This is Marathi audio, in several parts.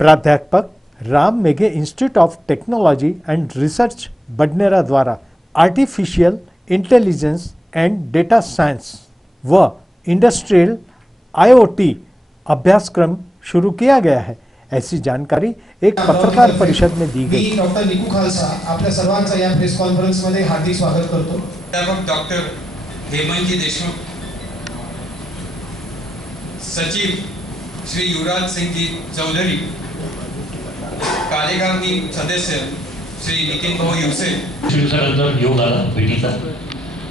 प्राध्यापक Ram Meghe institute of technology and research Badnera द्वारा artificial intelligence and data science व इंडस्ट्रियल IoT अभ्यासक्रम शुरू किया गया है। ऐसी जानकारी एक पत्रकार परिषद में दी गई। डॉक्टर निकू खालसा आपल्या सर्वांचं या प्रेस कॉन्फरन्स मध्ये हार्दिक स्वागत करतो। प्राध्यापक डॉक्टर हेमंत देशमुख, सचिव श्री युवराज सिंह चौधरी, कार्यकारिणी सदस्य श्री नितिन भाऊ युसे। शिवसेनेनंतर योग आला भेटीचा,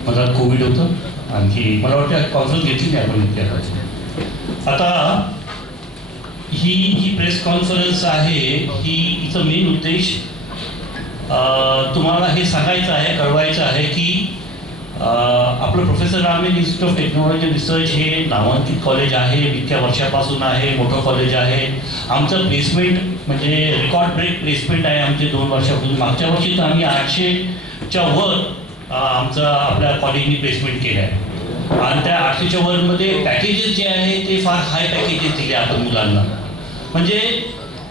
मला कोविड होतं आणि मला वाटतं कॉन्फरन्स घेतली नाही आपण इतिहासाची। आता ही प्रेस कॉन्फरन्स आहे, हिचा मेन उद्देश तुम्हाला हे सांगायचं आहे, कळवायचं आहे की आपलं professor Ram Meghe institute of technology research हे नामांकित कॉलेज आहे, इतक्या वर्षापासून आहे, मोठं कॉलेज आहे। आमचं प्लेसमेंट म्हणजे रेकॉर्ड ब्रेक प्लेसमेंट आहे आमचे 2 वर्षापूर्वी। मागच्या वर्षी तर आम्ही 800च्या वर आमचं आपल्या कॉलेजनी प्लेसमेंट केलं आहे आणि त्या 800च्या वरमध्ये पॅकेजेस जे आहे ते फार हाय पॅकेजेस दिले आपण मुलांना। म्हणजे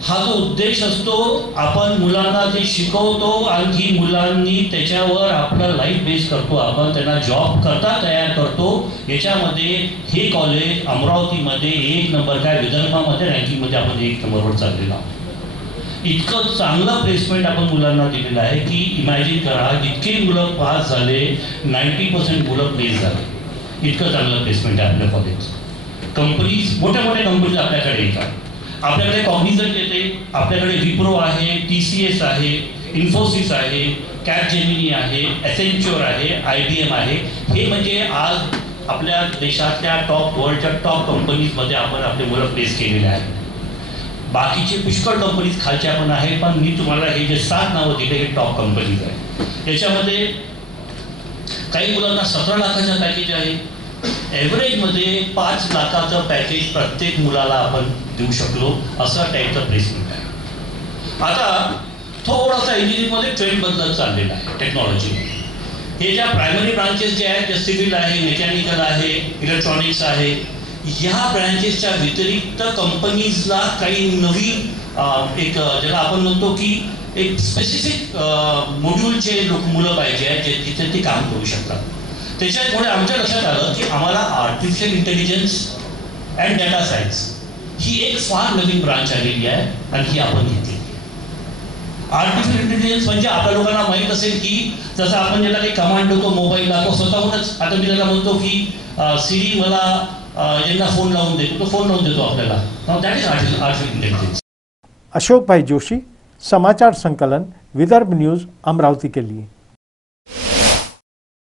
हा जो उद्देश असतो, आपण मुलांना ते शिकवतो आणि मुलांनी त्याच्यावर आपलं लाईफ बेस करतो, आपण त्यांना जॉब करता तयार करतो। याच्यामध्ये हे कॉलेज अमरावतीमध्ये 1 नंबर, काय विदर्भामध्ये रँकिंगमध्ये आपण 1 नंबरवर चाललेलो आहोत। इतकं चांगलं प्लेसमेंट आपण मुलांना दिलेलं आहे की इमॅजिन करा, इतके मुलं पास झाले, 90% मुलं प्लेस झाले। इतकं चांगलं प्लेसमेंट आहे आपल्या कॉलेज। कंपनीज, मोठ्या मोठ्या कंपनीज आपल्याकडे येतात। आपल्याकडे कॉग्निझंट येते, आपल्याकडे विप्रो आहे, TCS आहे, इन्फोसिस आहे, कॅपजेमिनी आहे, एसेंच्युअर आहे, IBM आहे। हे म्हणजे आज आपल्या देशातल्या वर्ल्डच्या टॉप कंपनीजमध्ये आपण आपले मुलं प्लेस केलेले आहेत। बाकीचे पुष्कळ कंपनीज खालच्या पण आहे, पण मी तुम्हाला हे जे 7 नावं दिले हे टॉप कंपनीज आहेत। याच्यामध्ये काही मुलांना 17 लाखाचं पॅकेज आहे, ॲव्हरेजमध्ये 5 लाखाचं पॅकेज प्रत्येक मुलाला आपण देऊ शकलो, असं टाईपचं प्लेसमेंट आहे। आता थोडासा इंजिनिअरिंगमध्ये ट्रेंड बदलत चाललेला आहे टेक्नॉलॉजी। हे ज्या प्रायमरी ब्रांचेस जे आहेत, जे सिव्हिल आहे, मेकॅनिकल आहे, इलेक्ट्रॉनिक्स आहे, ह्या ब्रँचेसच्या व्यतिरिक्त कंपनीजला काही नवीन एक ज्याला आपण म्हणतो की एक स्पेसिफिक मॉड्यूलचे मुलं पाहिजे आहेत, जे तिथे ते काम करू शकतात। त्याच्यामुळे आमच्या लक्षात आलं की आम्हाला artificial intelligence and data science ही एक फार नवीन ब्रांच आलेली आहे आणि ही आपण घेतली। आर्टिफिशियल इंटेलिजन्स म्हणजे आपल्या लोकांना माहीत असेल की जसं आपण ज्याला काही कमांड देतो मोबाईलला, तो स्वतःहूनच, आता मी त्याला म्हणतो की सिरी मला यांना फोन लावून देतो, तो फोन लावून देतो आपल्याला। That is artificial intelligence. Ashok भाई जोशी, समाचार संकलन, विदर्भ न्यूज, अमरावती के लिए।